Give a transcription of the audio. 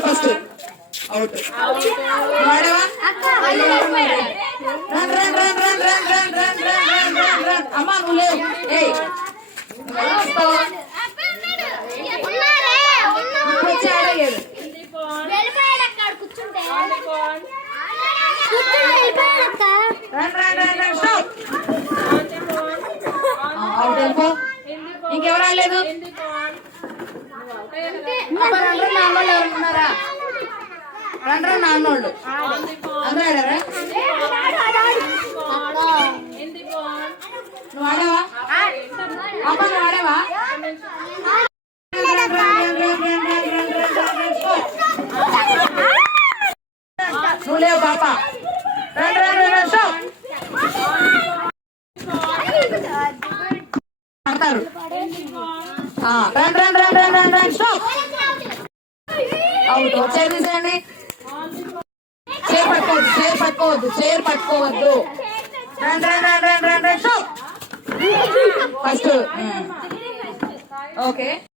first out వాడవా అమ్మా నువ్వు లేవు వచ్చి ఆడలేదు ఇంకెవరు ఆడలేదు రండ్రు నాన్నోళ్ళు ఎవరు ఉన్నారా రండ్రు నాన్నోళ్ళు అందరూ ఆడారా నువ్వు ఆడావా అమ్మ నువ్వు ఆడావా నువ్వు లేవు పాప ఆడతారు అవుట్ చైర్ తీసేయండి చైర్ పట్టుకోవద్దు చైర్ పట్టుకోవద్దు ఫస్ట్ ఓకే